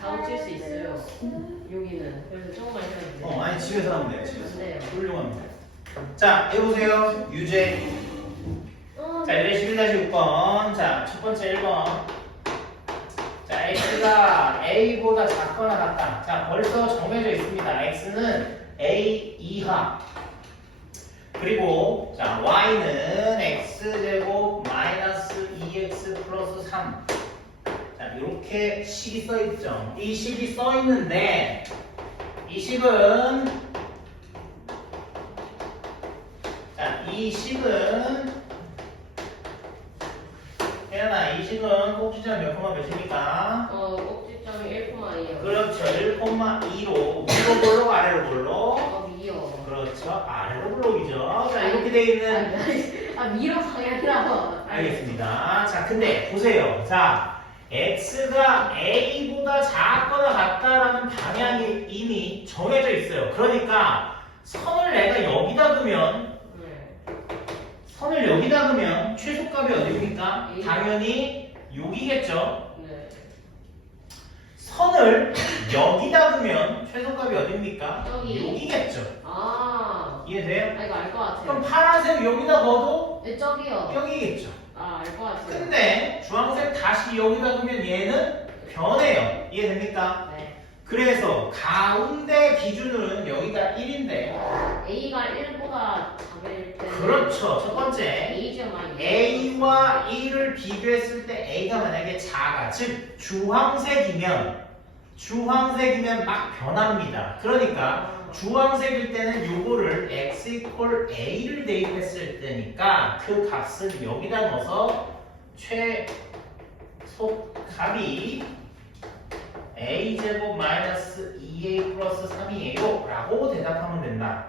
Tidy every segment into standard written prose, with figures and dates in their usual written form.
다 고칠 수 있어요. 여기는. 그래서 조금만 해야 돼요. 아니 집에서 하면 돼요. 집에서. 네. 훌륭합니다. 자, 해보세요. 유제. 자, 유제 11-6번. 자, 첫 번째 1번. 자, x가 a보다 작거나 같다. 자, 벌써 정해져 있습니다. x는 a 이하. 그리고 자, y는 x제곱 마이너스 2x 플러스 3. 자, 이렇게 식이 써 있죠. 이 식이 써 있는데 이 식은 혜연아, 이 식은 꼭지점 몇 콤마 몇입니까? 꼭지점이 1,2요. 그렇죠. 1,2로 위로 볼록 아래로 볼록. 위요. 그렇죠. 아래로 볼록이죠. 자, 이렇게 돼 있는. 위로 방향이라고. 알겠습니다. 자, 근데 보세요. 자, x가 a보다 작거나 같다라는 방향이 이미 정해져 있어요. 그러니까 선을 내가 여기다 그으면 최소값이 어디입니까? 당연히 여기겠죠. 네. 선을 여기다 그으면 최소값이 어디입니까? 여기. 여기겠죠. 이해돼요? 이거 알 것 같아요. 그럼 파란색 여기다 넣어도 네, 저기요. 여기겠죠. 알 것 같아요. 근데 주황색 다시 여기다 두면 얘는 변해요. 이해됩니까? 네. 그래서 가운데 기준은 여기가 1인데 A가 1보다 작을 때. 그렇죠. 첫 번째 A죠, 많이. A와 1을 비교했을 때 A가 만약에 작아, 즉 주황색이면 막 변합니다. 그러니까 주황색일 때는 요거를 x equal a를 대입했을 때니까 그 값은 여기다 넣어서 최소값이 a제곱 마이너스 2a 플러스 3이에요 라고 대답하면 된다.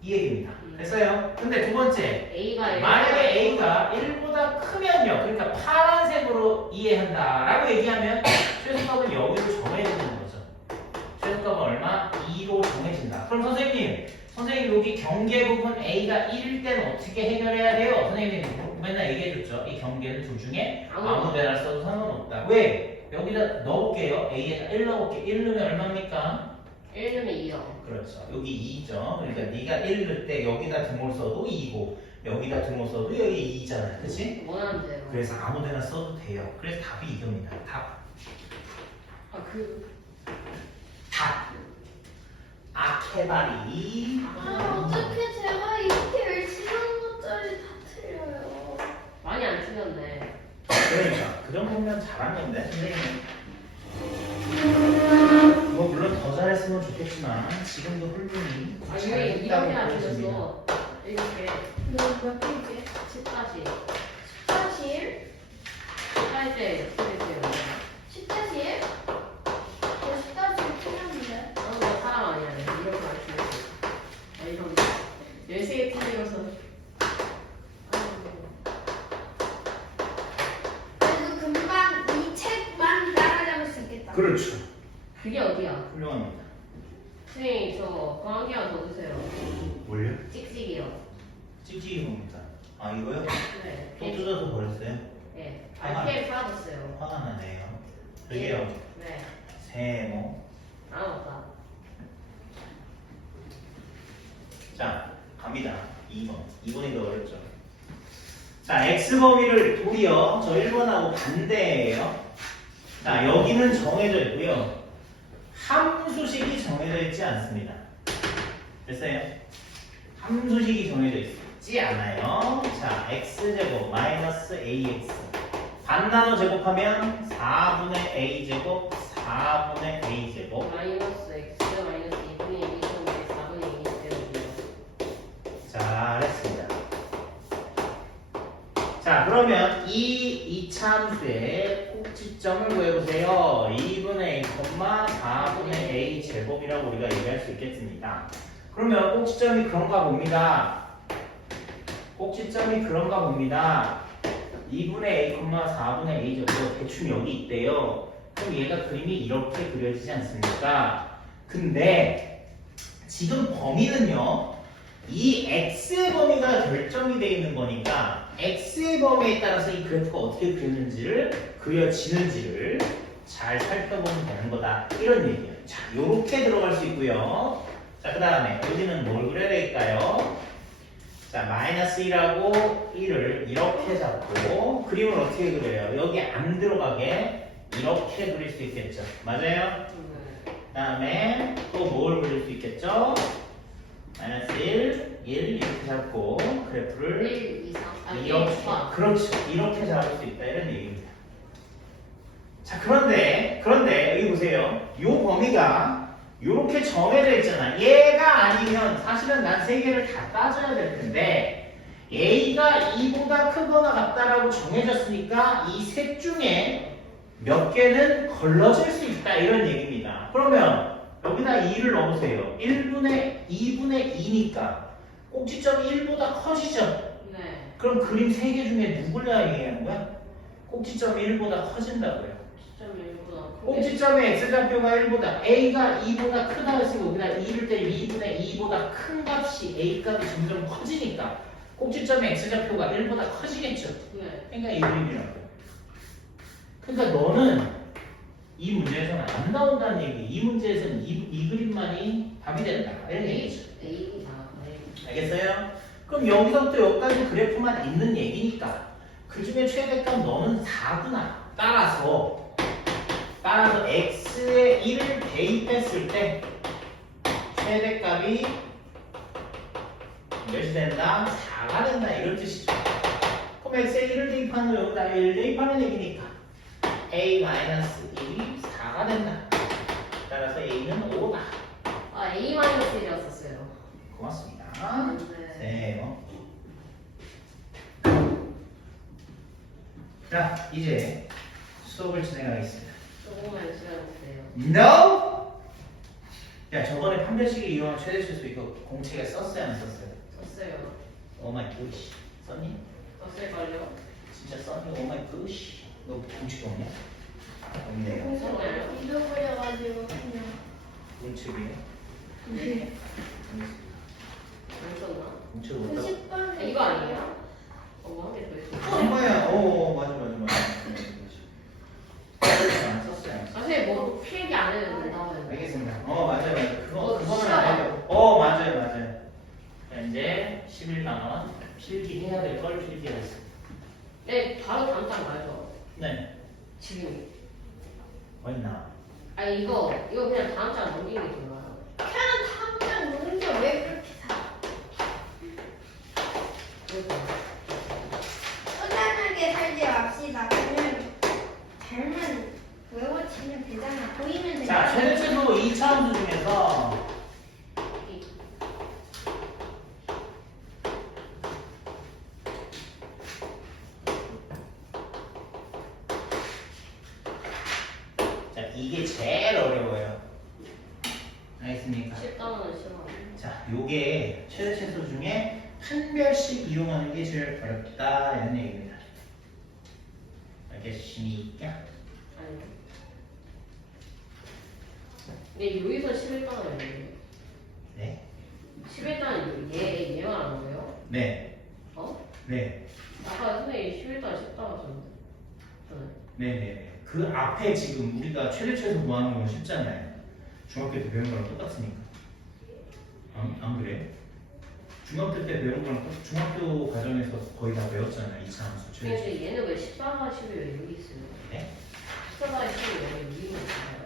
이 얘기입니다. 됐어요? 근데 두 번째 A가 만약에 a가 1보다 크면요, 그러니까 파란색으로 이해한다라고 얘기하면 최소값은 여기로 정해지는 거죠. 최소값은 얼마? 2로 정해진다. 그럼 선생님 여기 경계 부분 a가 1일 때는 어떻게 해결해야 돼요? 선생님이 맨날 얘기해줬죠. 이 경계는 둘 중에 아무 데나 써도 상관없다. 왜? 여기다 넣어볼게요. a에다 1 넣어볼게요. 1 넣으면 얼마입니까? 1 넣으면 2요. 그렇죠. 여기 2죠. 그러니까 네가 1 넣을 때 여기다 등호 써도 2고 여기다 등호 써도 여기 2잖아요. 그치? 원하면 돼요. 그래서 아무 데나 써도 돼요. 그래서 답이 이겁니다. 답. 답. 아케바리. 어떻게 제가 이렇게 열심히 하는 것짜리 다 틀려요. 많이 안 틀렸네. 그러니까 그 정도면 잘한 건데 선생님. 뭐 물론 더 잘했으면 좋겠지만 지금도 훌륭히 이렇게 잘했다고 안 보여집니다. 틀렸어. 이렇게 몇 페이지? 10까지. 10-1? 할 때 틀렸어요. 10-1? 저 10-1 틀렸는데. 사람 아니야. 이렇게 많이 틀렸어. 이런 13개 틀리고서. 그래도 금방 이 책만 따라잡을 수 있겠다. 그렇죠. 그게 어디야? 훌륭합니다. 선생님 저 그거 한 개만 더 주세요. 뭘요? 찍찍이요. 찌찌이 뭡니까? 아 이거요? 네. 또 뜯어서 버렸어요? 네. 화가 알게 사라졌어요. 화가 나네요. 저기요. 네. 세모. 없다. 자, 갑니다. 2번. 2번이 더 어렵죠. 자, X범위를 도리어 저 1번하고 반대예요. 자, 여기는 정해져 있고요. 함수식이 정해져 있지 않습니다. 됐어요? 함수식이 정해져 있지 않아요. 자, X제곱 마이너스 AX. 반나눠 제곱하면 4분의 A제곱 4분의 A제곱. 마이너스 x 마이너스 2분의 2분의 4분의 2 되거든요. 잘했습니다. 자, 그러면 이 이차함수의 꼭지점을 구해보세요. 2분의 A, 4분의 A 제곱이라고 우리가 얘기할 수 있겠습니다. 그러면 꼭지점이 그런가 봅니다. 꼭지점이 그런가 봅니다. 2분의 A, 4분의 A 제곱 대충 여기 있대요. 그럼 얘가 그림이 이렇게 그려지지 않습니까? 근데 지금 범위는요, 이 x의 범위가 결정이 되어 있는 거니까 x의 범위에 따라서 이 그래프가 어떻게 그려지는지를 잘 살펴보면 되는 거다. 이런 얘기예요. 자, 요렇게 들어갈 수 있고요. 자, 그 다음에 여기는 뭘 그려야 될까요? 자, 마이너스 1하고 1을 이렇게 잡고 그림을 어떻게 그려요? 여기 안 들어가게 이렇게 그릴 수 있겠죠. 맞아요? 그 다음에 또 뭘 그릴 수 있겠죠? 마이너스 1, 1 이렇게 잡고 그래프를 1 이상 이렇게, 그렇죠. 이렇게 잡을 수 있다. 이런 얘기입니다. 자, 그런데 여기 보세요. 요 범위가 요렇게 정해져 있잖아. 얘가 아니면 사실은 난 세 개를 다 따져야 될 텐데 A가 2보다 크거나 같다라고 정해졌으니까 이 셋 중에 몇 개는 걸러질 수 있다. 이런 얘기입니다. 그러면 여기다 2를 넣으세요. 2분의 2니까 꼭지점이 1보다 커지죠? 네. 그럼 그림 3개 중에 누굴 얘기하는 거야? 꼭지점이 1보다 커진다고요. 시점이 1보다 꼭지점의 x좌표가 1보다 A가 2보다 크다 했으니까 여기다 2를 때리면 2분의 2보다 큰 값이 A 값이 점점 커지니까 꼭지점의 x좌표가 1보다 커지겠죠? 네. 그러니까 이 그림이라고. 그러니까 너는 이 문제에서는 안 나온다는 얘기. 이 문제에서는 이 그림만이 답이 된다. 이런 얘기죠. A 네. 알겠어요? 그럼 여기서부터 여기까지 그래프만 있는 얘기니까 그 중에 최대값 너는 4구나. 따라서 x에 1을 대입했을 때 최대값이 몇이 된다? 4가 된다. 이런 뜻이죠. 그럼 x에 1을 대입하는 거 여기다 1 대입하는 얘기니까 a-1이 4가 된다. 따라서 a는 5다. 아 A-1이었었어요. 고맙습니다. 네. 네. 자, 이제 수업을 진행하겠습니다. 조금만 시간 주세요. No! 야, 저번에 판별식을 이용한 최대 최소 이거 공책에 썼어요, 안 썼어요? 썼어요. 오 마이 굿. 썼니? 썼을걸요? 진짜 썼니? 오 마이 굿. 너 공책 없냐? 없네요. 썼나요? 잊어버려가지고 그냥. 공책이요? 네. 안 썼나? 공책 어디다? 90번에 이거 아니에요? 한 개 더 있어. 엄마야. 오, 맞아. 안 썼어요. 안 썼어요. 사실 뭐 필기 안 해도 된다면. 알겠습니다. 맞아요. 그거는 시간. 안 해요. 맞아요. 자, 이제 11만원 필기해야 될 걸 필기했어. 네, 바로 다음 장 말죠. 네. 지금. 어딨나? 아니 이거 그냥 다음 장 넘기는 게 좋아요. 그냥 당장 노는 게 왜 그렇게 사? 그래서 편안하게 살지 맙시다. 그냥 잘만 외워치면 되잖아. 보이면 자, 되잖아. 최대 최소 2차함수 중에서 자, 이게 제일 어려워요. 알겠습니까? 쉽다는 싫어. 자, 요게 최대 최소 중에 한 별씩 이용하는 게 제일 어렵다 이런 얘기입니다. 알겠습니까? 아니요. 근데 여기서 11단은 아니에요. 네. 11단은 얘 말하는 거예요? 네. 어? 네. 아까 선생님이 11단 10단 하셨는데. 저는. 네네. 그 앞에 지금 우리가 최대 최소 구하는 건 쉽잖아요. 중학교 때 배운 거랑 똑같으니까. 안 그래요? 중학교 때 배운 거랑 중학교 과정에서 거의 다 배웠잖아요. 2차 함수 최대 최소. 근데 얘는 왜 14가 11이 여기 있어요? 네? 14가 11이 여기 위에 있어요?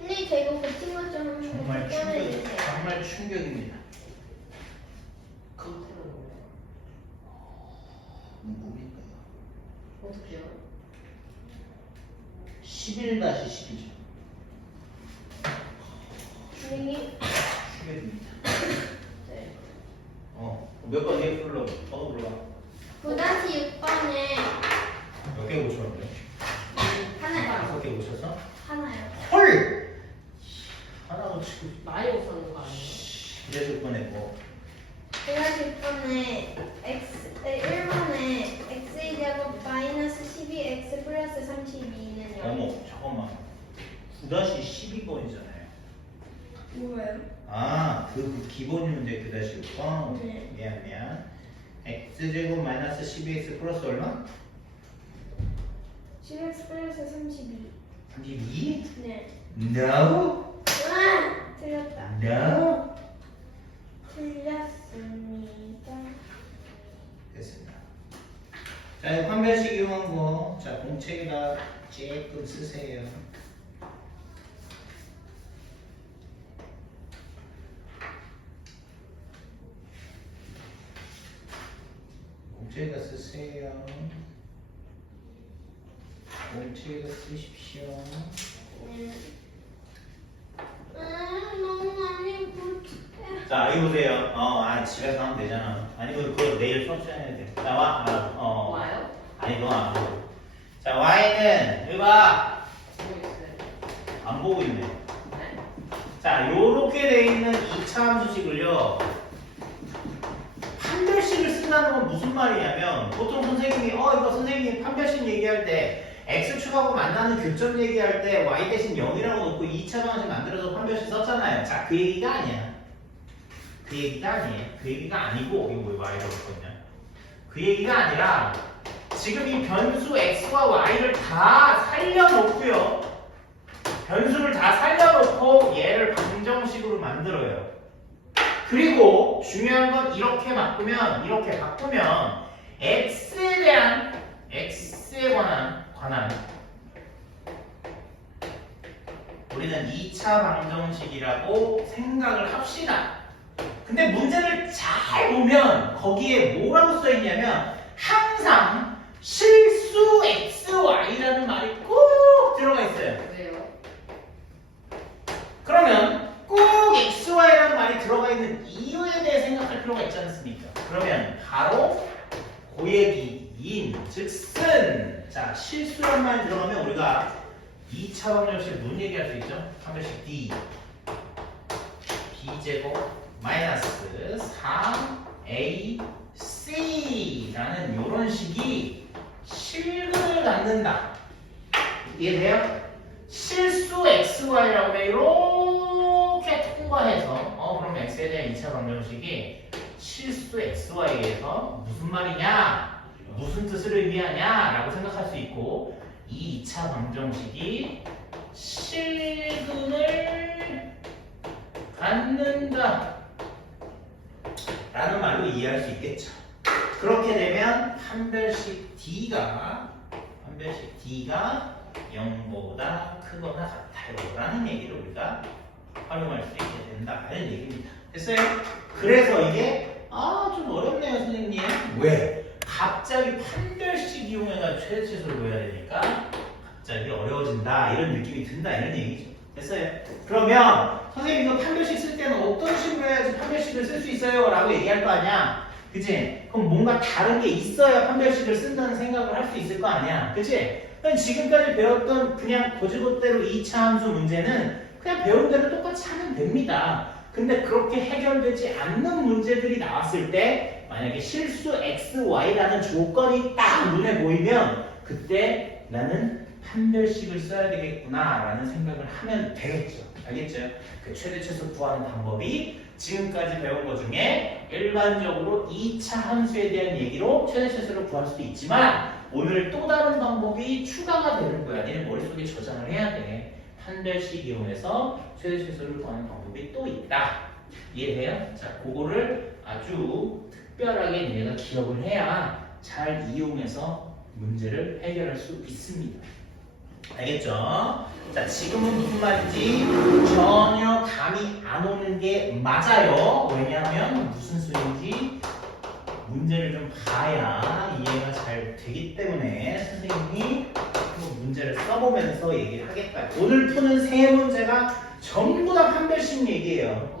언니 저 이거 고친 것좀 정말 껴내주세요. 정말 충격입니다. 검색을 몰라요. 누구일까요? 어떡해요? 11-10이죠. 선생님 충격입니다. 네. 몇 번 얘 불러? 불러. 9-6번에 몇 개 고쳤는데? 하나요. 5개 고쳐서? 하나요. 헐! 하나 고치고 많이 못 사는 거 아니에요? 이랬을 뻔했고. 9-6번에 1번에 x의 제곱 마이너스 12x 플러스 32는 0. 어머, 잠깐만. 9-12번이잖아요. 뭐예요? 그 기본 문제 9-6번. 네. 미안. x제곱 마이너스 12x 플러스 얼마? 10x 플러스 32. 32? 네. No. 틀렸다. No. 틀렸습니다. 됐습니다. 자, 판별식 이용한 거. 자, 공책에다 조금 쓰세요. 공책에다 쓰세요. 공책에다 쓰십시오. 네. 너무 많이 못해. 자, 이거 보세요. 집에서 하면 되잖아. 아니면 그거 내일 수업 시간에 해야 돼. 자, 와. 와요? 아니, 너 안 보고. 자, Y는, 여기 봐. 보고 있어요. 안 보고 있네. 네? 자, 요렇게 돼 있는 2차 함수식을요. 판별식을 쓴다는 건 무슨 말이냐면, 보통 선생님이, 이거 선생님이 판별식 얘기할 때, X축하고 만나는 교점 얘기할 때, Y 대신 0이라고 놓고 2차 방식 만들어서 판별식 썼잖아요. 자, 그 얘기가 아니야. 그 얘기가 아니에요. 그 얘기가 아니고, 이거 왜 Y라고 썼냐? 그 얘기가 아니라, 지금 이 변수 X와 Y를 다 살려놓고요. 변수를 다 살려놓고 얘를 방정식으로 만들어요. 그리고 중요한 건 이렇게 바꾸면 X에 관한 우리는 2차 방정식이라고 생각을 합시다. 근데 문제를 잘 보면 거기에 뭐라고 써있냐면 항상 실수 XY라는 말이 꼭 들어가 있어요. 왜요? 그러면 꼭 XY라는 말이 들어가 있는 이유에 대해 생각할 필요가 있지 않습니까? 그러면 바로 그 얘기인 즉슨 자 실수란 말이 들어가면 우리가 2차 방정식 무슨 얘기할 수 있죠? 판별식 D B제곱 마이너스 3AC라는 이런 식이 실근을 갖는다. 이해돼요? 실수 XY라고 하면 이렇게 통과해서 그럼 X에 대한 2차 방정식이 실수 XY에서 무슨 말이냐? 무슨 뜻을 의미하냐? 라고 생각할 수 있고 이 2차 방정식이 실근을 갖는다 라는 말로 이해할 수 있겠죠. 그렇게 되면 판별식 D가 0보다 크거나 같아요 라는 얘기를 우리가 활용할 수 있게 된다는 얘기입니다. 됐어요? 그래서 이게 좀 어렵네요 선생님. 왜? 갑자기 판별식 이용해서 최대치수를 구해야 되니까 갑자기 어려워진다 이런 느낌이 든다 이런 얘기죠. 됐어요? 그러면 선생님 이거 판별식 쓸 때는 어떤 식으로 해야지 판별식을 쓸 수 있어요? 라고 얘기할 거 아니야. 그치? 그럼 뭔가 다른 게 있어야 판별식을 쓴다는 생각을 할 수 있을 거 아니야. 그치? 지금까지 배웠던 그냥 고지고대로 2차 함수 문제는 그냥 배운 대로 똑같이 하면 됩니다. 근데 그렇게 해결되지 않는 문제들이 나왔을 때 만약에 실수 x, y라는 조건이 딱 눈에 보이면 그때 나는 판별식을 써야 되겠구나 라는 생각을 하면 되겠죠. 알겠죠? 그 최대치수 구하는 방법이 지금까지 배운 것 중에 일반적으로 2차 함수에 대한 얘기로 최대치수를 구할 수도 있지만 오늘 또 다른 방법이 추가가 되는 거야. 니네 머릿속에 저장을 해야 돼. 판별식 이용해서 최대치수를 구하는 방법이 또 있다. 이해돼요? 자, 그거를 아주 특별하게 내가 기억을 해야 잘 이용해서 문제를 해결할 수 있습니다. 알겠죠? 자, 지금은 무슨 말인지 전혀 감이 안 오는 게 맞아요. 왜냐하면 무슨 소리인지 문제를 좀 봐야 이해가 잘 되기 때문에 선생님이 문제를 써보면서 얘기를 하겠다. 오늘 푸는 세 문제가 전부 다 판별식 얘기예요.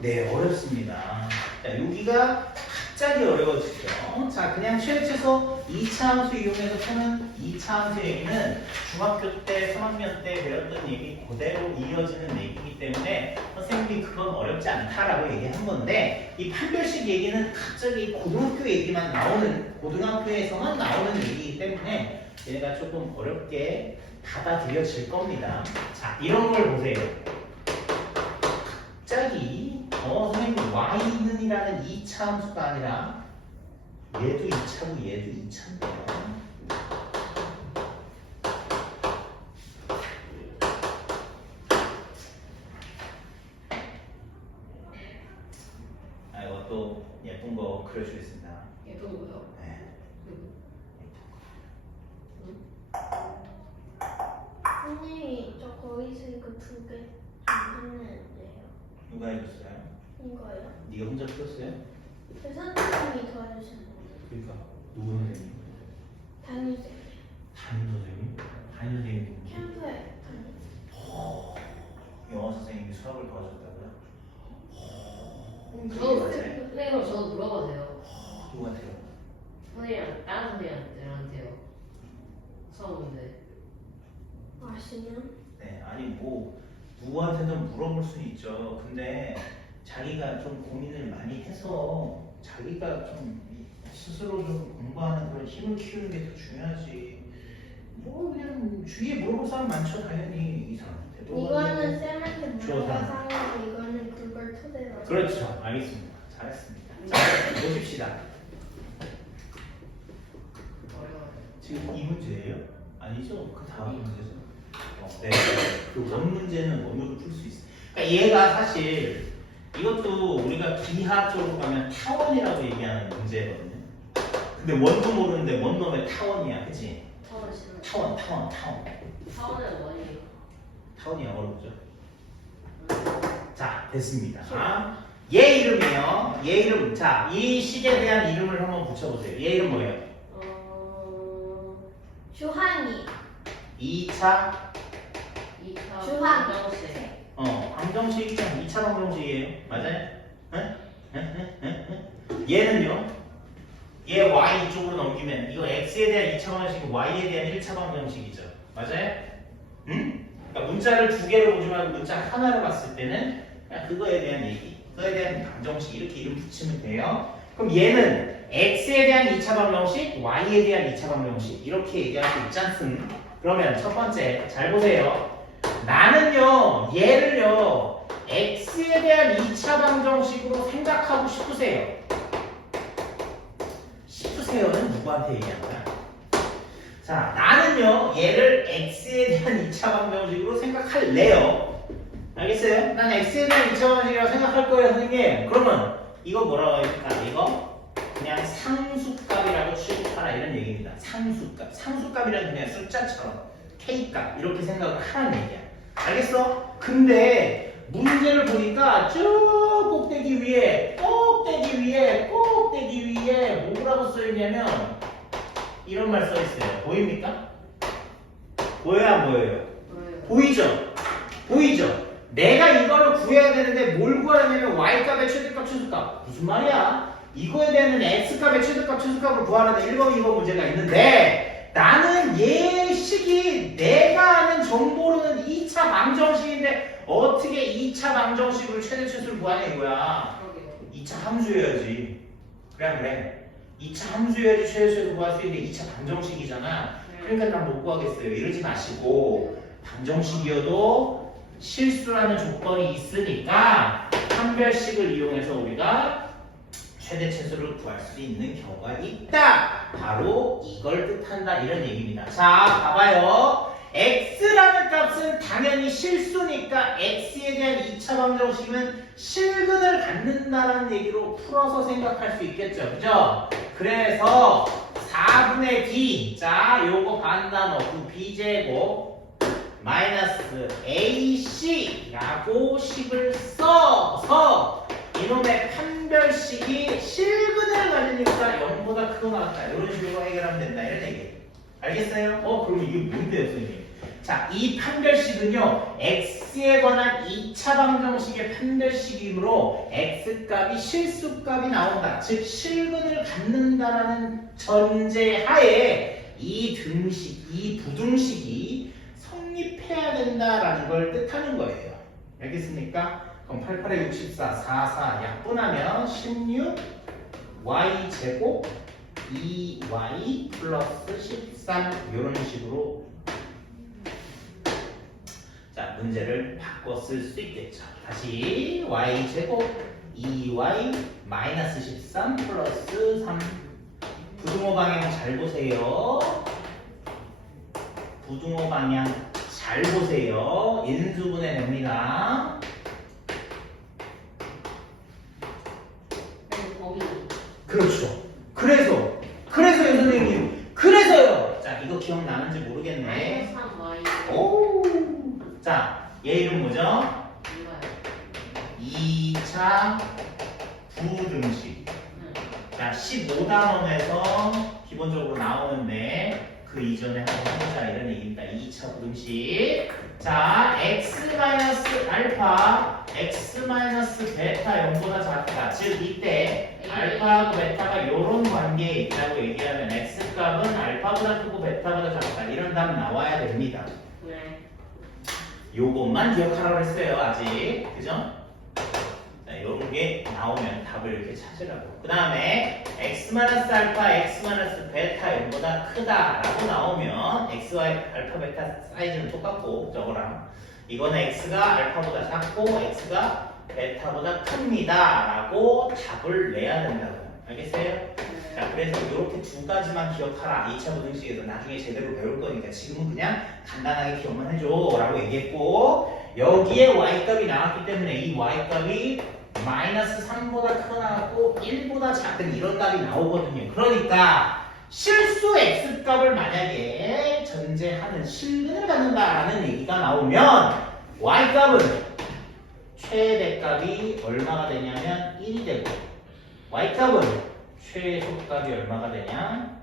네, 어렵습니다. 자, 여기가 갑자기 어려워지죠. 자, 그냥 최소 2차 함수 이용해서 푸는 2차 함수 얘기는 중학교 때, 3학년 때 배웠던 얘기 그대로 이어지는 얘기이기 때문에 선생님이 그건 어렵지 않다라고 얘기한 건데 이 판별식 얘기는 갑자기 고등학교 얘기만 나오는, 고등학교에서만 나오는 얘기이기 때문에 얘가 조금 어렵게 받아들여질 겁니다. 자, 이런 걸 보세요. 갑자기 선생님 y는 이라는 2차 함수가 아니라 얘도 2차고 얘도 2차인데요. 그려주겠습니다. 예쁜 거요? 네. 선생님이 저 거기서 이거 두개 했는데요. 누가 해줬어요? 이거요? 네가 혼자 풀었어요? 그 선생님이 도와주셨는데. 그러니까 누구 선생님? 담임쌤. 담임 선생님? 담임 선생님이 누구지? 캠프에 담임. 영어 선생님이 수업을 도와줬다고요? 저도 선생님으로 저도 물어봐도 돼요. 누구한테요? 선생님이랑 다른 선생님한테요. 수업 문제. 아시면? 네, 아니 뭐 누구한테든 물어볼 수는 있죠. 근데 자기가 좀 고민을 많이 해서 자기가 좀 스스로 좀 공부하는 그런 힘을 키우는 게 더 중요하지. 뭐 그냥 주위에 물어볼 사람 많죠, 당연히 이 사람한테. 이거는 쌤한테 저 물어봐서 사람. 하는 거, 이거는 그걸 토대로. 그렇죠, 알겠습니다. 잘했습니다. 자, 보십시다. 어려워요. 지금 이 문제예요? 아니죠? 그 다음 문제죠. 네, 그 원 문제는 원으로 풀 수 있어요. 그러니까 얘가 사실 이것도 우리가 기하 쪽으로 가면 타원이라고 얘기하는 문제거든요. 근데 원도 모르는데 원 놈의 타원이야, 그치? 타원 싫어요. 타원. 타원은 원이에요. 타원이 영어로 보죠. 자, 됐습니다. 얘 이름이에요. 얘 이름. 자, 이 식에 대한 이름을 한번 붙여보세요. 얘 이름 뭐예요? 주한이. 2차 2차 주한. 방정식. 방정식 2차 방정식이에요. 맞아요? 얘는요? 얘 y 이쪽으로 넘기면 이거 x에 대한 2차 방정식이고 y에 대한 1차 방정식이죠. 맞아요? 응? 그러니까 문자를 두 개로 보지 말고 문자 하나로 봤을 때는 그냥 그거에 대한 얘기, 그거에 대한 방정식 이렇게 이름 붙이면 돼요. 그럼 얘는 x에 대한 2차 방정식, y에 대한 2차 방정식 이렇게 얘기할 수 있지 않습니까? 그러면 첫 번째 잘 보세요. 나는요 얘를요 x에 대한 2차 방정식으로 생각하고 싶으세요. 싶으세요는 누구한테 얘기하는 거야? 자, 나는요 얘를 x에 대한 2차 방정식으로 생각할래요. 알겠어요? 난 x에 대한 2차 방정식이라고 생각할 거예요, 선생님. 그러면 이거 뭐라고 할까? 이거 그냥 상수값이라고 취급하라 이런 얘기입니다. 상수값. 상수값이란 그냥 숫자처럼 k값 이렇게 생각을 하라는 얘기야. 알겠어? 근데 문제를 보니까 쭉 꼭대기 위에 뭐라고 써있냐면 이런 말 써있어요. 보입니까? 보여요 안 보여요? 뭐예요? 보이죠? 내가 이거를 구해야 되는데 뭘 구해야 되냐면 y값의 최대값 최소값. 무슨 말이야? 이거에 대한 x값의 최대값 최소값을 구하라는 1번 2번 문제가 있는데 나는 얘 식이 내가 아는 정보로는 2차 방정식인데 어떻게 2차 방정식으로 최대 최소를 구하냐 이거야. 그러게요. 2차 함수여야지. 그래. 2차 함수여야지 최대 최소 구할 수 있는데 2차 방정식이잖아. 그러니까 난 못 구하겠어요. 이러지 마시고 방정식이어도 실수라는 조건이 있으니까 판별식을 이용해서 우리가 최대 최소를 구할 수 있는 경우가 있다. 바로 이걸 뜻한다 이런 얘기입니다. 자, 봐봐요. x라는 값은 당연히 실수니까 x에 대한 2차 방정식은 실근을 갖는다는 얘기로 풀어서 생각할 수 있겠죠. 그죠? 그래서 4분의 d 자 요거 반단어 그 b제곱 마이너스 ac라고 식을 써서 이놈의 판별식이 실근을 가지니까 0보다 크고 나왔다 이런 식으로 해결하면 된다 이런 얘기 알겠어요? 그럼 이게 뭔데요 선생님? 자, 이 판별식은요 x에 관한 2차 방정식의 판별식이므로 x값이 실수값이 나온다 즉 실근을 갖는다라는 전제하에 이 부등식이 성립해야 된다라는 걸 뜻하는 거예요. 알겠습니까? 그럼 88에 64, 44 약분하면 16 y 제곱 2y 플러스 13 이런 식으로 자 문제를 바꿔 쓸 수 있겠죠. 다시 y 제곱 2y 마이너스 13 플러스 3 부등호 방향 잘 보세요. 부등호 방향 잘 보세요. 인수분해 됩니다. 범위. 그렇죠. 그래서요 선생님. 그래서요. 자 이거 기억나는지 모르겠네. 마이너스 3y. 오. 자 얘 이름 뭐죠? 몰라요. 2차 부등식. 자 15단원에서 기본적으로 나오는데 그 이전에 한번 해보자 이런 얘기입니다. 2차 부등식. 자 x-알파 x-베타 0보다 작다. 즉 이때 알파하고 베타가 이런 관계에 있다고 얘기하면 x값은 알파보다 크고 베타보다 작다. 이런 답 나와야 됩니다. 네. 요것만 기억하라고 했어요. 아직 그죠? 자 요런 게 나오면 답을 이렇게 찾으라고. 그 다음에 x-알파 x-베타 0보다 크다라고 나오면 x와 알파 베타 사이즈는 똑같고 저거랑 이거는 x가 알파보다 작고 x가 베타보다 큽니다 라고 답을 내야 된다고. 알겠어요? 자 그래서 이렇게 두 가지만 기억하라. 2차 부등식에서 나중에 제대로 배울 거니까 지금은 그냥 간단하게 기억만 해줘 라고 얘기했고, 여기에 y값이 나왔기 때문에 이 y값이 마이너스 3보다 크거나 같고 1보다 작은 이런 값이 나오거든요. 그러니까 실수 x값을 만약에 전제하는 실근을 갖는다라는 얘기가 나오면 y값은 최대값이 얼마가 되냐면 1이 되고 y값은 최소값이 얼마가 되냐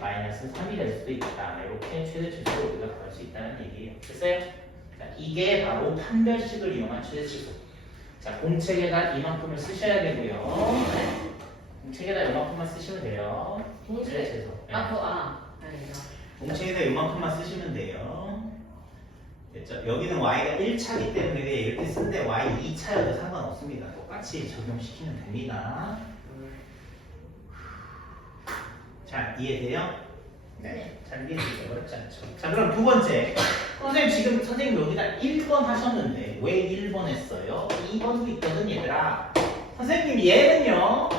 마이너스 3이 될 수도 있다. 이렇게 최대 최소를 우리가 구할 수 있다는 얘기예요. 됐어요? 자, 이게 바로 판별식을 이용한 최대 최소. 자, 공책에다 이만큼을 쓰셔야 되고요. 공책에다 이만큼만 쓰시면 돼요. 최대 최소. 네. 아니다. 공책에다 이만큼만 쓰시면 돼요. 됐죠? 여기는 y가 1차이기 때문에 이렇게 쓴데 y 2차여도 상관없습니다. 똑같이 적용시키면 됩니다. 자, 이해돼요? 네. 잘 이해되죠? 어렵지 않죠? 자, 그럼 두 번째. 선생님 여기다 1번 하셨는데 왜 1번 했어요? 2번도 있거든 얘들아. 선생님 얘는요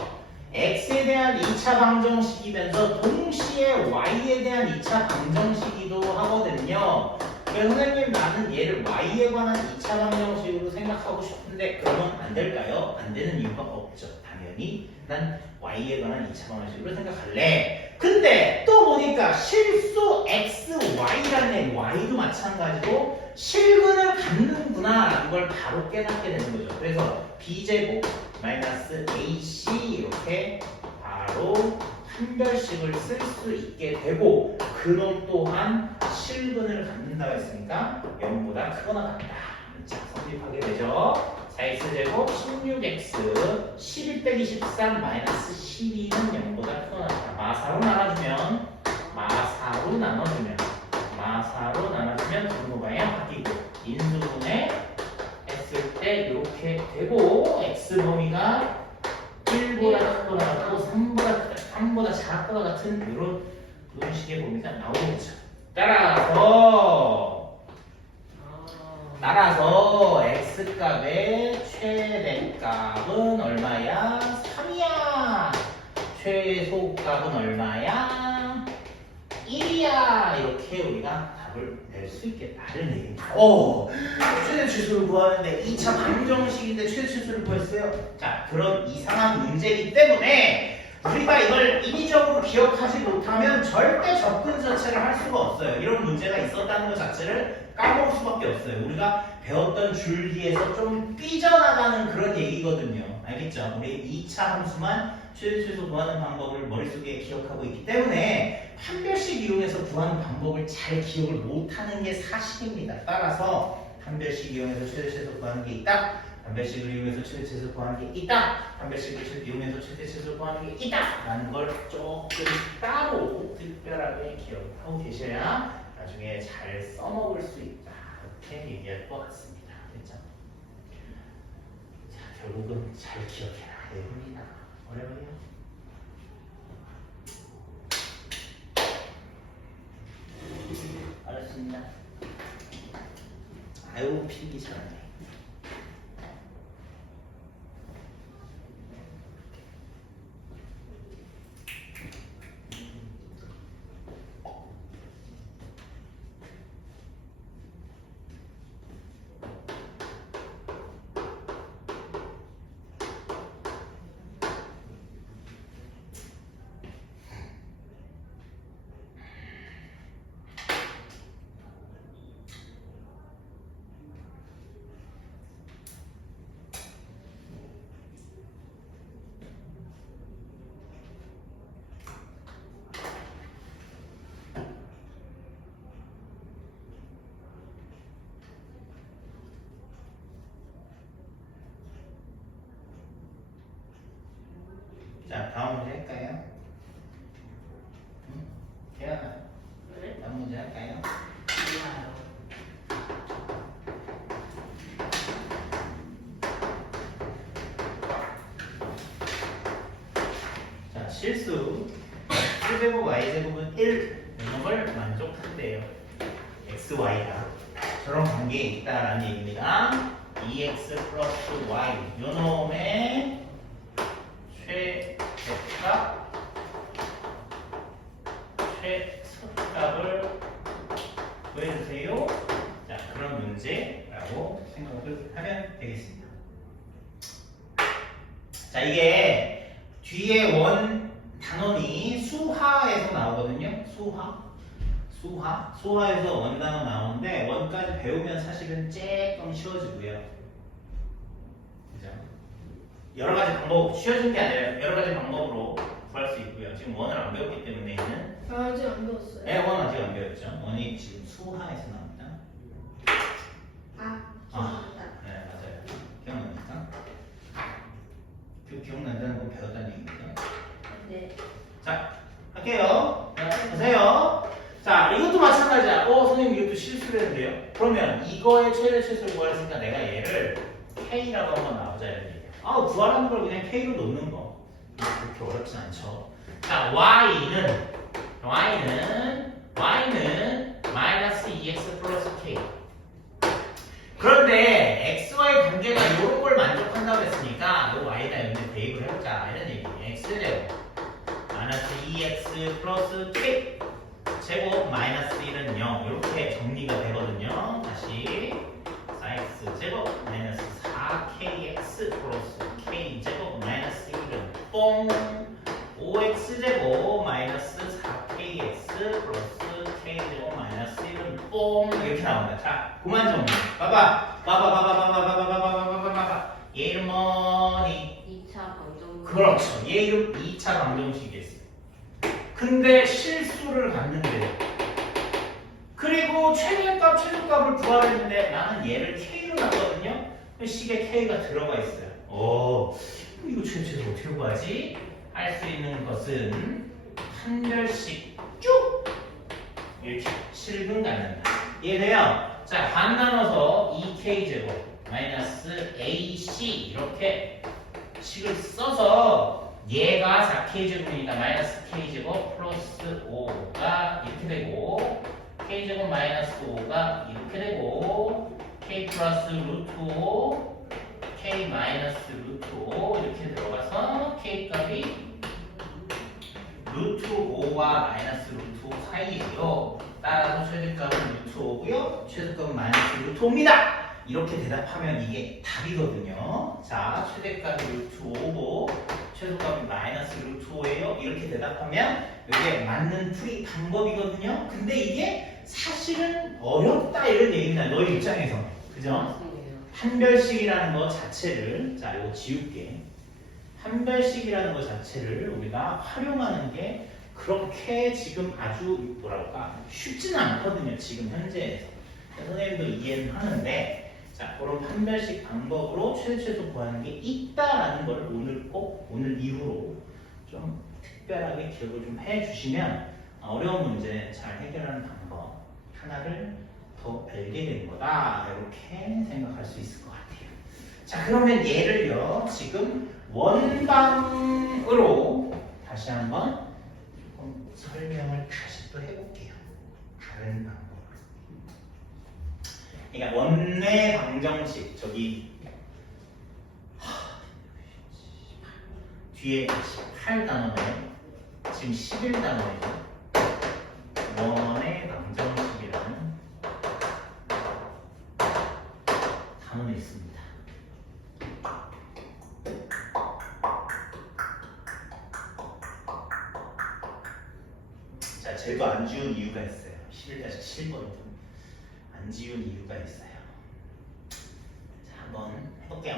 x에 대한 2차 방정식이면서 동시에 y에 대한 2차 방정식이기도 하거든요. 그래서 선생님 나는 얘를 y에 관한 2차 방정식으로 생각하고 싶은데 그러면 안 될까요? 안 되는 이유가 없죠. 당연히 난 y에 관한 2차 방정식으로 생각할래. 근데 또 보니까 실수 x, y라는 애 y도 마찬가지로 실근을 갖는구나 라는 걸 바로 깨닫게 되는 거죠. 그래서 b제곱 마이너스 ac 이렇게 바로 판별식을 쓸 수 있게 되고 그놈 또한 실근을 갖는다고 했으니까 0보다 크거나 같다. 자, 성립하게 되죠. 4x제곱 16x 12 빼기 13 마이너스 12는 0보다 크거나 같다. 마사로 나눠주면 분모방향 바뀌고 인수분해 했을 때 이렇게 되고 x범위가 1보다 크거나 같고 3보다 작거나 같은 이런 식의 범위가 나오겠죠. 따라서 x값의 최대값은 얼마야? 3이야. 최소값은 얼마야? 1이야. 이렇게 우리가 답을 낼 수 있겠다는 얘기입니다. 최대 최소를 구하는데 2차 방정식인데 최대 최소를 구했어요. 자, 그런 이상한 문제이기 때문에 우리가 이걸 인위적으로 기억하지 못하면 절대 접근 자체를 할 수가 없어요. 이런 문제가 있었다는 것 자체를 까먹을 수밖에 없어요. 우리가 배웠던 줄기에서 좀 삐져나가는 그런 얘기거든요. 알겠죠? 우리 2차 함수만 최대 최소 구하는 방법을 머릿속에 기억하고 있기 때문에 판별식 이용해서 구하는 방법을 잘 기억을 못하는 게 사실입니다. 따라서 판별식 이용해서 최대 최소 구하는 게 있다. 판별식을 이용해서 최대 최소 구하는 게 있다. 판별식을 이용해서 최대 최소 구하는 게 있다. 라는 걸 조금 따로 특별하게 기억하고 계셔야 나중에 잘 써먹을 수 있다. 이렇게 얘기할 것 같습니다. 됐죠? 자, 결국은 잘 기억해라. 됩니다. 어려워요? 알았습니다. 아유, 필기 잘하네. 자, 다음 문제 할까요? 응? 태연아, 네? 다음 문제 할까요? 몰라요. 자, 실수. X제곱 Y제곱은 1 이런 걸 만족한대요. XY가. 저런 관계에 있다라는 얘기입니다. 2X 플러스 Y. 요 놈의 최대값, 최소값을 구해주세요. 자, 그런 문제라고 생각을 하면 되겠습니다. 자, 이게 뒤에 원 단원이 수하에서 나오거든요. 수하에서 원 단어 나오는데 원까지 배우면 사실은 조금 쉬워지고요. 그죠? 여러 가지 방법, 쉬워진 게 아니라 여러 가지 방법으로 구할 수 있고요. 지금 원을 안 배웠기 때문에는 아직 안 배웠어요. 네, 원 아직 안 배웠죠. 원이 지금 수하에서 나옵니다. 기억났다. 네, 맞아요. 기억납니까? 기억난다는 건 배웠다는 얘기죠. 네. 자, 할게요. 자, 보세요. 자, 이것도 마찬가지야. 선생님 이것도 실수를 했는데요. 그러면 이거의 최대 최소를 구하니까 내가 얘를 K라고 한번 나오자 이런 얘기야. 구하라는 걸 그냥 K로 놓는 거. 그렇게 어렵진 않죠. 자, Y는 마이너스 2X 플러스 K. 그런데 XY 관계가 이런 걸 만족한다고 했으니까 이 Y다 여기 대입을 해보자 이런 얘기. X제곱 마이너스 2X 플러스 K 제곱 마이너스 1은 0 이렇게 정리가 되거든요. 다시 4X 제곱 마이너스 4KX 플러스 K 제곱 마이너스 1은 뽕 5X 제곱 마이너스 4KX 플러스 K 제곱 마이너스 1은 뽕 이렇게 나옵니다. 자, 그만 정리. 봐봐. 얘 이름 뭐니? 2차 방정. 그렇죠. 얘 이름 2차 방정식이겠어요. 근데 실수를 봤는데 그리고 최대값, 최소값을 구하려는데 나는 얘를 K로 놨거든요. 식에 K가 들어가 있어요. 이거 최소 어떻게 구하지? 할 수 있는 것은 판별식 쭉 이렇게 실근 갖는다. 이해돼요? 자, 반 나눠서 2K제곱 마이너스 AC 이렇게 식을 써서 얘가 4K제곱이니까 마이너스 K제곱 플러스 5가 이렇게 되고 K제곱 마이너스 5가 이렇게 되고 K 플러스 루트 5 K 마이너스 루트 5 이렇게 들어가서 K 값이 루트 5와 마이너스 루트 5 사이에요. 따라서 최대값은 루트 5고요. 최소값은 마이너스 루트 5입니다. 이렇게 대답하면 이게 답이거든요. 자, 최대값이 루트 5고 최소값이 마이너스 루트 5예요. 이렇게 대답하면 이게 맞는 풀이 방법이거든요. 근데 이게 사실은 어렵다 이런 얘기입니다. 너희 입장에서. 그죠? 맞습니다. 판별식이라는 것 자체를 자, 이거 지울게. 판별식이라는 것 자체를 우리가 활용하는 게 그렇게 지금 아주 뭐랄까 쉽지는 않거든요. 지금 현재에서. 선생님도 이해는 하는데 자, 그런 판별식 방법으로 최소 구하는 게 있다라는 걸 오늘 꼭 오늘 이후로 좀 특별하게 기억을 좀 해주시면 어려운 문제 잘 해결하는 방법 하나를 더 알게 된 거다 이렇게 생각할 수 있을 것 같아요. 자, 그러면 얘를요 지금 원방으로 다시 한번 조금 설명을 다시 또 해볼게요. 다른 방법. 그러니까 원내 방정식 저기 뒤에 18단원에 지금 11단원이죠. 원의 방정식이라는 단원이 있습니다. 자, 쟤도 안 지운 이유가 있어요. 11-7번도 안 지운 이유가 있어요. 자, 한번 해볼게요.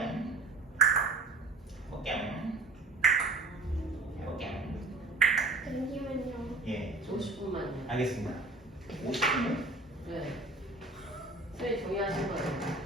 잠시만요. 예, 50분만요. 알겠습니다. 50분. 네. 선생님 정리하신 거예요.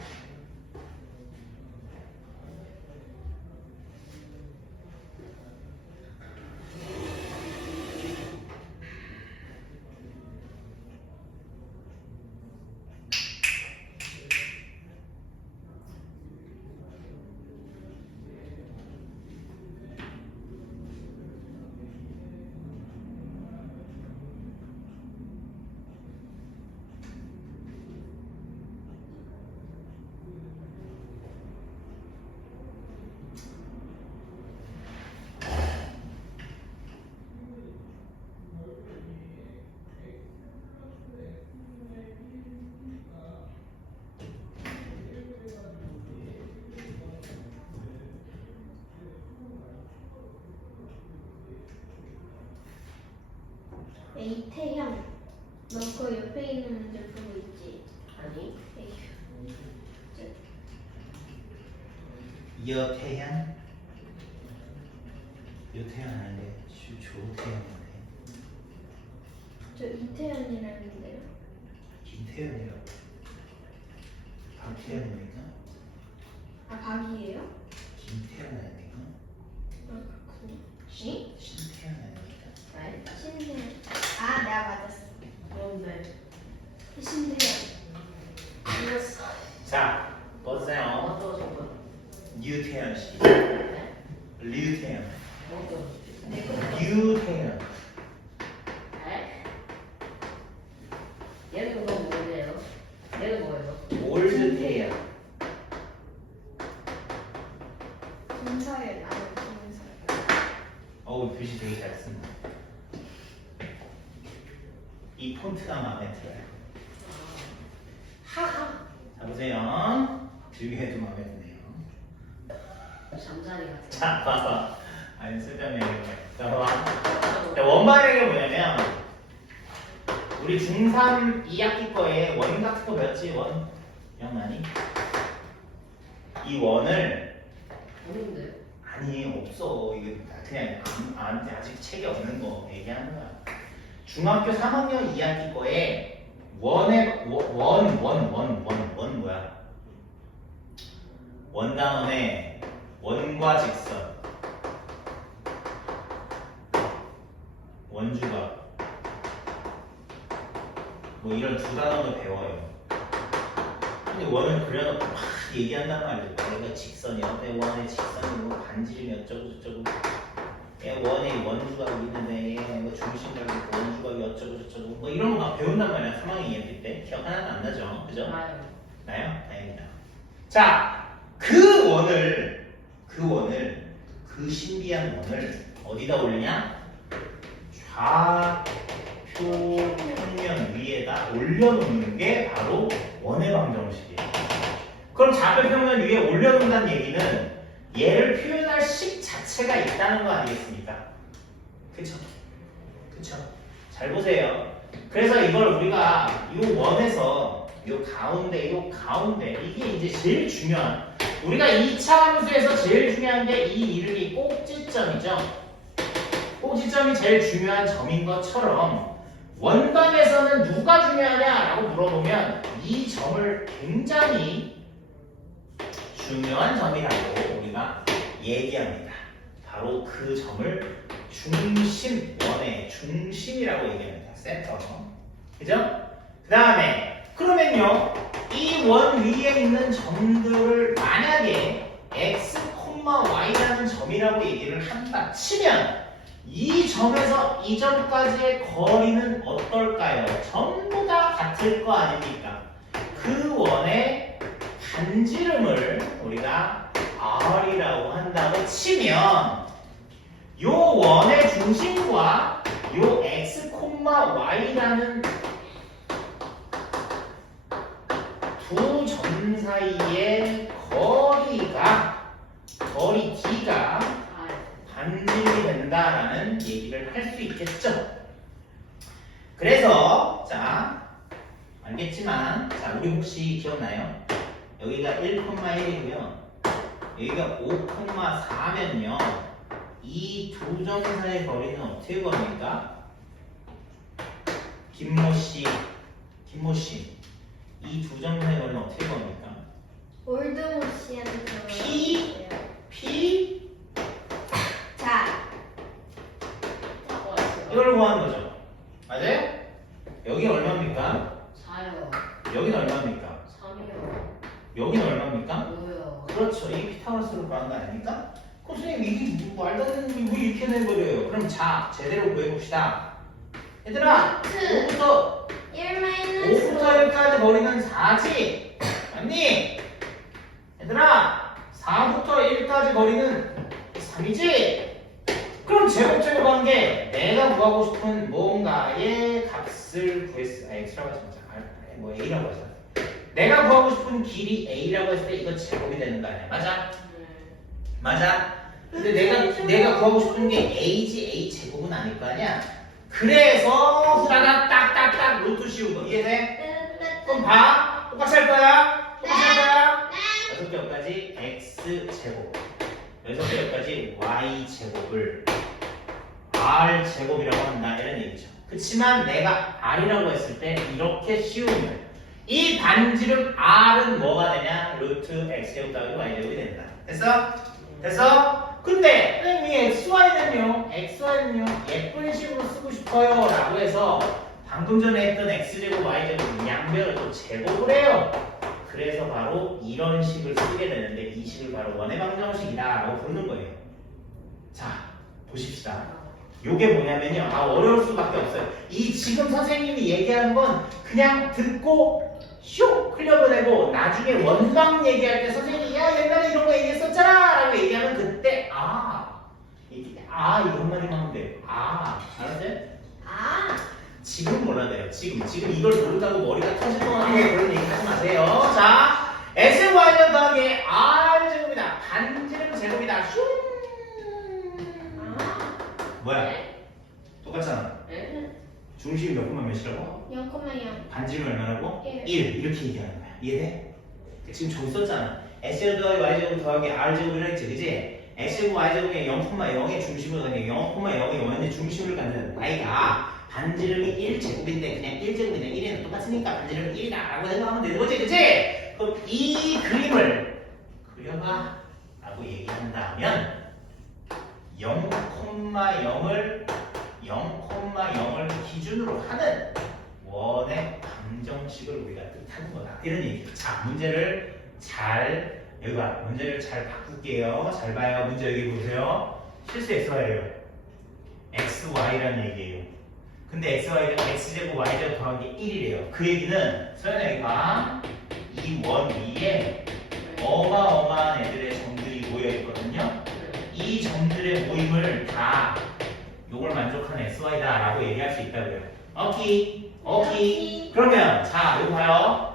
태양. 너 그 옆에 있는 문제 보고 있지? 아니 에휴. 여태양? 여태양 아닌데 조태양인데 저 이태현이라는데요. 김태현이라고 박태현입니까? 아 박이에요? 김태현 아닙니까? 아 그렇군요. 신태현 아닙니까? 아니 신태현. 아 내가 맞았어. 그런데 신태현. 틀렸어. 자 보세요. 어떠 유태현 씨 네? 류태현 어떠 유태현 네? 얘는 그건 뭐예요? 얘는 뭐예요? 올드태현 김서연. 아니 김서연. 어우 글씨 되게 잘 쓴다. 이 폰트가 마음에 들어요. 하하 자 보세요. 들기에도 마음에 드네요. 잠자리 같아. 자 봐봐. 아니 쓸데없는 얘기를 자 봐봐. 자, 원반액이 뭐냐면 우리 중3 2학기 거에 원 같은 거 배웠지? 원? 기억나니? 이 원을 없는데 아니 없어. 이게 그냥 아직 책이 없는 거 얘기하는 거야. 중학교 3학년 2학기 거에 원의 원 뭐야? 원 다음에 원과 직선 원주각 뭐 이런 두 단어를 배워요. 근데 원을 그려놓고 막 얘기한단 말이죠. 얘가 직선이야. 내 원의 직선이 뭐 반지름이 어쩌고 저쩌고. 얘 원의 원주각이 있는데 얘가 뭐 중심각이 있고 원주각이 어쩌고 저쩌고 뭐 이런 거 막 배운단 말이야. 3학년 2학기 때. 기억 하나도 안 나죠? 그죠? 나요. 나요? 다행이다. 자, 그 원을 그 신비한 원을 어디다 올리냐? 좌표 평면 위에다 올려놓는 게 바로 원의 방정식이에요. 그럼 좌표 평면 위에 올려놓는다는 얘기는 얘를 표현할 식 자체가 있다는 거 아니겠습니까? 그쵸? 그쵸? 잘 보세요. 그래서 이걸 우리가 이 원에서 요 가운데 이게 이제 제일 중요한 우리가 2차 함수에서 제일 중요한 게 이 이름이 꼭지점이죠. 꼭지점이 제일 중요한 점인 것처럼 원반에서는 누가 중요하냐라고 물어보면 이 점을 굉장히 중요한 점이라고 우리가 얘기합니다. 바로 그 점을 중심, 원의 중심이라고 얘기합니다. 센터. 그죠? 그 다음에 그러면요 이 원 위에 있는 점들을 만약에 x, y라는 점이라고 얘기를 한다 치면 이 점에서 이 점까지의 거리는 어떨까요? 전부 다 같을 거 아닙니까? 그 원의 반지름을 우리가 r이라고 한다고 치면 요 원의 중심과 요 x, y라는 두 점 사이의 거리 d가 반지름이 된다라는 얘기를 할 수 있겠죠. 그래서 자 알겠지만 자 우리 혹시 기억나요? 여기가 1,1이고요. 여기가 5,4면요. 이 두 점 사이의 거리는 어떻게 구합니까? 김모씨 이 두 점 사이의 거리는 어떻게 구합니까? 올드모 씨한테 P? 자 이걸 구하는 거죠. 맞아요? 여기 얼마입니까? 4요. 여기는 얼마입니까? 3이요. 여기는 얼마입니까? 5요. 그렇죠. 이 피타고라스로 구하는 거 아닙니까? 선생님 이게 뭐 말도 안 되는 거 이렇게 내버려요. 그럼 자 제대로 구해봅시다. 얘들아 5부터 1 1까지 거리는 4지 맞니? 얘들아 4부터 1까지 거리는 3이지? 그럼 제곱하는 게 내가 구하고 싶은 뭔가의 값을 구했어. x라고 하지 마자. 뭐 a라고 하자. 내가 구하고 싶은 길이 a라고 했을 때 이거 제곱이 되는 거 아니야? 맞아? 맞아? 근데 내가 구하고 싶은 게 a지 a 제곱은 아닐 거 아니야? 그래서 후다닥 딱딱딱 루트 씌운 거 이해돼? 그럼 봐. 똑같이 할 거야. 똑같이 할 거야. 6개까지 x제곱 6개까지 y제곱을 r제곱이라고 한다 이런 얘기죠. 그렇지만 내가 r이라고 했을 때 이렇게 씌우면 이 반지름 r은 뭐가 되냐? 루트 x제곱 더하기 y제곱이 된다. 됐어? 됐어? 근데 선생님이 xy는요 예쁜 식으로 쓰고 싶어요 라고 해서 방금 전에 했던 x제곱 y제곱 양변을 또 제곱을 해요. 그래서 바로 이런 식을 쓰게 되는데 이 식을 바로 원의 방정식이다 라고 부르는 거예요. 자 보십시다. 요게 뭐냐면요, 어려울 수밖에 없어요. 이 지금 선생님이 얘기하는 건 그냥 듣고 슉 흘려보내고 나중에 원방 얘기할 때 선생님이 야 옛날에 이런 거 얘기했었잖아 라고 얘기하면 그때 이런 말이만 하면 돼요. 알았어요? 지금 몰라도 돼요. 지금 이걸 모른다고 머리가 터질 동안 그런 얘기 하지 마세요. 자, SY는 더하기 R제곱이다. 반지름 제곱이다. 슝 뭐야? 똑같잖아. 중심이 몇 콤마 몇이라고? 0,0 반지름 얼마라고? 1. 1 이렇게 얘기하는 거야. 이해돼? 지금 저기 썼잖아. X제곱 더하기 Y제곱 더하기 R제곱이라 했지, 그지? X제곱 Y제곱이 0,0의 중심을 갖는 0,0의 원의 중심을 갖는 Y가 반지름이 1제곱인데 그냥 1제곱인데 1이랑 똑같으니까 반지름이 1이다 라고 생각하면 되는 거지, 그치? 그럼 이 그림을 그려봐 라고 얘기한다면 0,0을 기준으로 하는 원의 방정식을 우리가 뜻하는 거다 이런 얘기죠. 자, 문제를 잘 바꿀게요. 잘 봐요. 문제 여기 보세요. 실수 xy예요. xy라는 얘기예요. 근데 xy가 x제곱 y제곱 더하기 1이래요. 그 얘기는 서연이가 이 원 위에 어마어마한 애들의 점들이 모여 있거든요. 이 점들의 모임을 다 요걸 만족하는 xy다 라고 얘기할 수 있다고요. 오케이. 그러면 자 이거 봐요.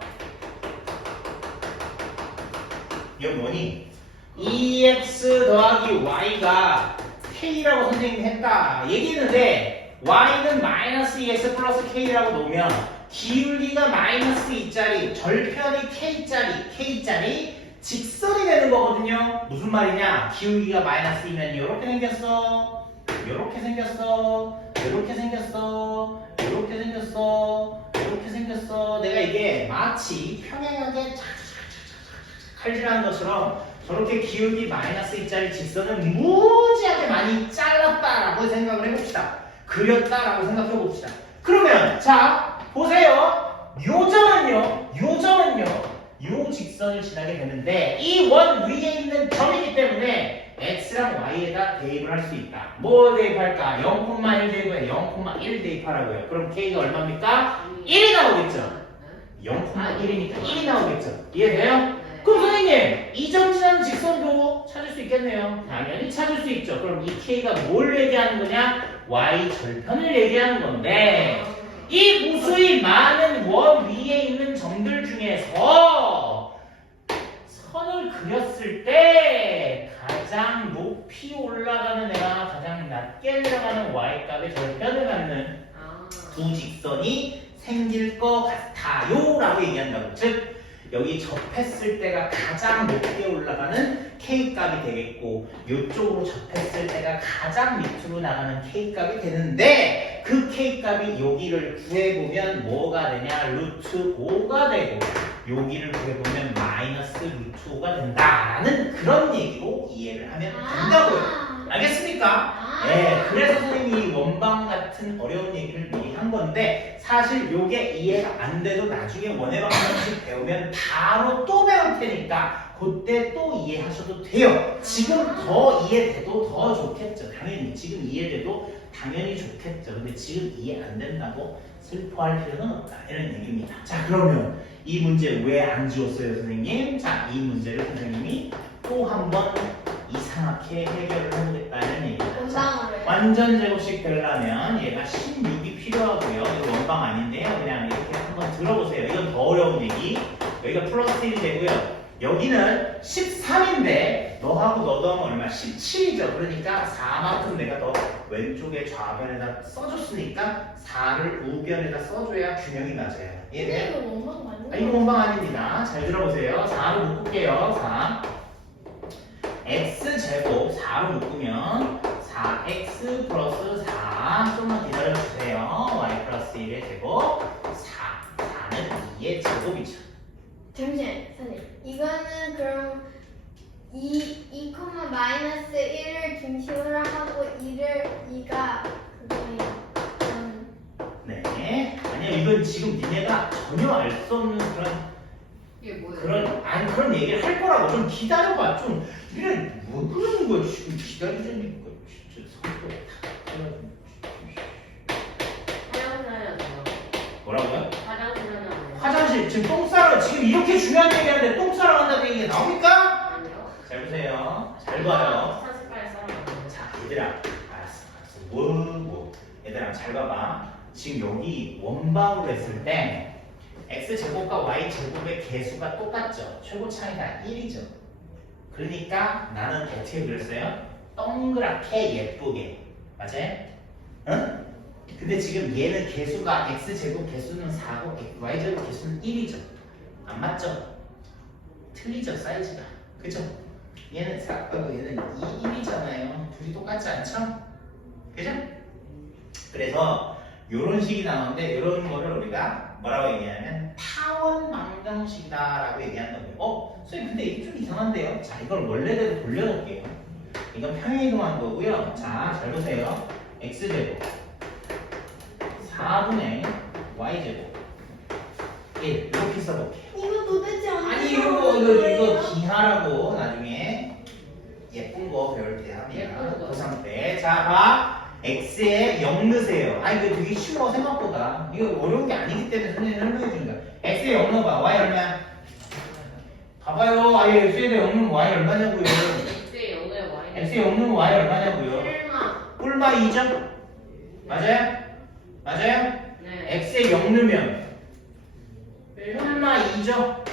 이거 뭐니? 2x 더하기 y가 k라고 선생님이 했다 얘기했는데 y는 마이너스 2x 플러스 k라고 놓으면 기울기가 마이너스 2짜리 절편이 k짜리 직선이 되는 거거든요. 무슨 말이냐? 기울기가 마이너스 2면 이렇게 생겼어. 이렇게 생겼어. 이렇게 생겼어. 이렇게 생겼어. 이렇게 생겼어. 내가 이게 마치 평행하게 칼질하는 것처럼 저렇게 기울기 마이너스 2짜리 직선을 무지하게 많이 잘랐다라고 생각을 해봅시다. 그렸다라고 생각해 봅시다. 그러면 자 보세요. 요점은요 요 직선을 지나게 되는데 이 원 위에 있는 점이기 때문에 x랑 y에다 대입을 할 수 있다. 뭐 대입할까? 0,1 대입에 0,1 대입하라고요. 그럼 k가 얼마입니까? 1이 나오겠죠. 0,1이니까 1이 나오겠죠. 이해돼요? 그럼 선생님 이 점 지나는 직선도 찾을 수 있겠네요. 당연히 찾을 수 있죠. 그럼 이 k가 뭘 얘기하는 거냐? y 절편을 얘기하는 건데 이 무수히 많은 원 위에 있는 점들 중에서 선을 그렸을 때 가장 높이 올라가는 애가 가장 낮게 내려가는 y값의 절편을 갖는 두 직선이 생길 것 같아요 라고 얘기한다고. 즉 여기 접했을 때가 가장 높게 올라가는 K값이 되겠고 이쪽으로 접했을 때가 가장 밑으로 나가는 K값이 되는데 그 K값이 여기를 구해보면 뭐가 되냐? 루트 5가 되고 여기를 구해보면 마이너스 루트 5가 된다라는 그런 얘기로 이해를 하면 된다고요. 알겠습니까? 네, 그래서 선생님이 원방 같은 어려운 얘기를 미리 한 건데 사실 요게 이해가 안 돼도 나중에 원의 방정식 배우면 바로 또 배울 테니까 그때 또 이해하셔도 돼요. 지금 더 이해돼도 더 좋겠죠. 당연히 지금 이해돼도 당연히 좋겠죠. 근데 지금 이해 안 된다고 슬퍼할 필요는 없다 이런 얘기입니다. 자, 그러면 이 문제 왜 안 지웠어요 선생님? 자, 이 문제를 선생님이 또 한 번 이상하게 해결을 해보겠다는 얘기입니다. 자, 완전 제곱식 되려면 얘가 16이 필요하고요. 이거 원방 아닌데요. 그냥 이렇게 한번 들어보세요. 이건 더 어려운 얘기. 여기가 플러스 1이 되고요. 여기는 13인데 너하고 너도 하면 얼마? 17이죠. 그러니까 4만큼 내가 더 왼쪽에 좌변에다 써줬으니까 4를 우변에다 써줘야 균형이 맞아요. 이해돼? 이거 원망 맞는 아, 이거 원방 아닙니다. 잘 들어보세요. 4로 묶을게요. 4. x제곱 4로 묶으면 4x 플러스 4. 좀만 기다려주세요. y 플러스 1의 제곱 4. 4는 2의 제곱이죠. 잠시만 선생님 이거는 그럼 2, 마이너스 1을 중심으로 하고 2를 2가 그거예요. 네. 아니야, 이건 지금 니네가 전혀 알 수 없는 이게 뭐예요? 그런 얘기를 할 거라고. 좀 기다려봐. 좀 니네 뭐 그러는 거야? 지금 기다리자니까. 진짜 성격 다 화장실 하냐 너? 뭐라고요? 화장실 하냐 너? 화장실 지금 똥 싸러 지금 이렇게 중요한 얘기하는데 똥 싸러 간다는 얘기가 나옵니까? 아니요. 잘 보세요. 잘 봐요. 사슬까지 싸면 자, 얘들아, 알았어. 뭐, 얘들아, 잘 봐봐. 지금 여기 원방으로 했을 때 x제곱과 y제곱의 개수가 똑같죠? 최고 차이가 1이죠. 그러니까 나는 어떻게 그렸어요? 동그랗게 예쁘게. 맞아요? 응? 근데 지금 얘는 개수가 x제곱 개수는 4고 y제곱 개수는 1이죠. 안 맞죠? 틀리죠, 사이즈가. 그죠? 얘는 4, 얘는 1이잖아요. 둘이 똑같지 않죠? 그죠? 그래서 요런 식이 나오는데 요런 거를 우리가 뭐라고 얘기하냐면 타원 방정식이다라고 얘기한다고요. 선생님 근데 이게 좀 이상한데요? 자, 이걸 원래대로 돌려놓을게요. 이건 평행이동한 거고요. 자, 잘 보세요. x제곱 4분의 y제곱 1 이렇게 써볼게요. 이거 도대체 아니 이거 기하라고 나중에 예쁜 거 배울 때 합니다. 예쁜 거. 고3 때. 자, 봐. x에 0 넣으세요. 아니 이거 되게 쉬워 생각보다. 이거 어려운 게 아니기 때문에 선생님이 설명해 주는 거야. x에 0 넣어봐. y 얼마야? 봐봐요. 아예 x에 0 넣으면 y 얼마냐고요. X에 0에 Y는 x에 0 넣으면 y 얼마냐고요. 설마 꿀마 2죠? 맞아요? 맞아요? 네. x에 0 넣으면 꿀마 2죠?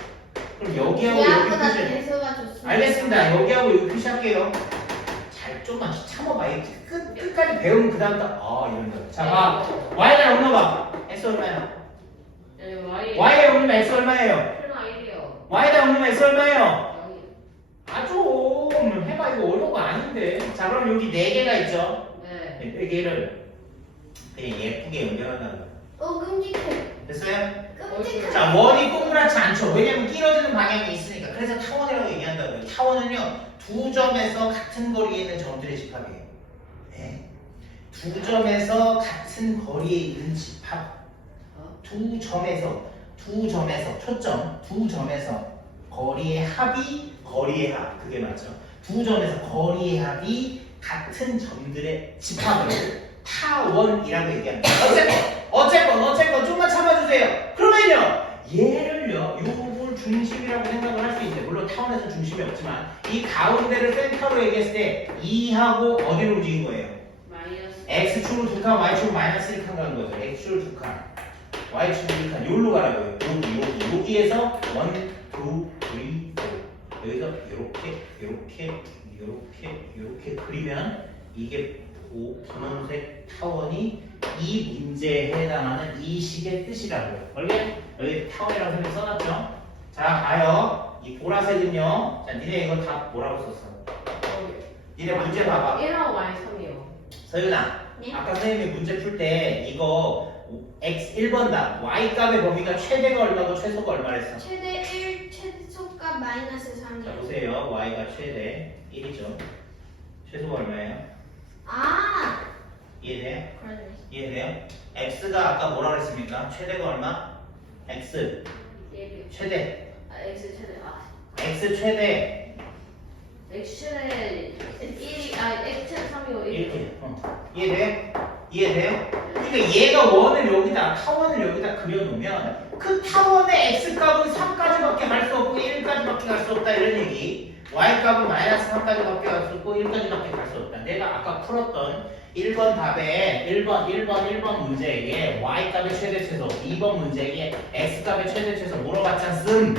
그럼 여기하고 여기 기하보다 표시. 개수가 좋습니다. 알겠습니다. 여기하고 여기 표시할게요. 잘 좀만 참아봐. 끝까지 배우면 그 다음부터 이런 거. 자, 봐. y에다 0 넣어봐. x 얼마야? 네, Y. y에 0 넣으면 x 얼마예요? 풀마 1이요. y에다 0 넣으면 x 얼마예요? 0이. 아주 해봐. 이거 어려운 거 아닌데. 자, 그럼 여기 4개가 있죠? 네. 4개를 그냥 예쁘게 연결한다는 거. 끔찍해. 됐어요? 끔찍해. 자, 원이 동그랗지 않죠. 왜냐면 끼어드는 방향이 있으니까. 그래서 타원이라고 얘기한다고요. 타원은요, 두 점에서 같은 거리에 있는 점들의 집합이에요. 네. 두 점에서 같은 거리에 있는 집합. 두 점에서 초점, 두 점에서 거리의 합이 거리의 합. 그게 맞죠. 두 점에서 거리의 합이 같은 점들의 집합을 타원이라고 얘기합니다. 어쨌건 좀만 참아주세요. 그러면요, 얘를요, 요걸 중심이라고 생각을 할 수 있는데, 물론 타원에서 중심이 없지만 이 가운데를 센터로 얘기했을 때 2하고 어디로 움직인 거예요? 마이너스. x축으로 2칸, y축으로 마이너스 1칸 가는 거죠. x축으로 2칸, y축으로 1칸. 여기로 가라고요. 여기에서 1, 2, 3, 4. 여기서 이렇게 그리면 이게 분홍색 타원이 이 문제에 해당하는 이 식의 뜻이라고요. 여기 타원이라고 선생님 써놨죠? 자, 봐요. 이 보라색은요. 자, 니네 이거 다 뭐라고 썼어? 니네 문제 봐봐. 1하고 Y 3이요. 서윤아, 네? 아까 선생님이 문제 풀 때 이거 x 1번다. y 값의 범위가 최대가 얼마고 최소가 얼마랬어? 최대 1 최소값 마이너스 자, 3이요. 보세요. y가 최대 1이죠. 최소가 얼마예요? 아, 이해돼요? 그러네. 이해돼요? x가 아까 뭐라 그랬습니까? 최대가 얼마? x 1이요. 최대. X 최대. x 최대 X 최대 1이 X 최대 3이요. 1. 이렇게. 이해돼요? 이해돼요? 그러니까 얘가 원을 여기다 타원을 여기다 그려놓으면 그 타원의 x 값은 3까지밖에 갈 수 없고 1까지밖에 갈 수 없다 이런 얘기. y 값은 마이너스 3까지밖에 갈 수 없고 1까지밖에 갈 수 없다. 내가 아까 풀었던 1번 답에 1번 문제에 y 값의 최대 최소, 2번 문제에 x 값의 최대 최소 물어봤지 않습?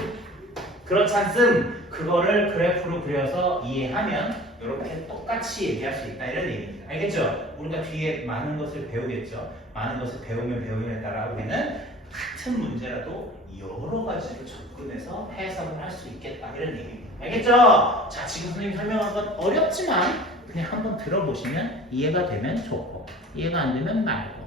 그렇지 않음. 그거를 그래프로 그려서 이해하면 이렇게 똑같이 얘기할 수 있다 이런 얘기입니다. 알겠죠? 우리가 뒤에 많은 것을 배우겠죠. 많은 것을 배우면 배움에 따라 우리는 같은 문제라도 여러 가지로 접근해서 해석을 할 수 있겠다 이런 얘기입니다. 알겠죠? 자, 지금 선생님이 설명한 건 어렵지만 그냥 한번 들어보시면 이해가 되면 좋고 이해가 안 되면 말고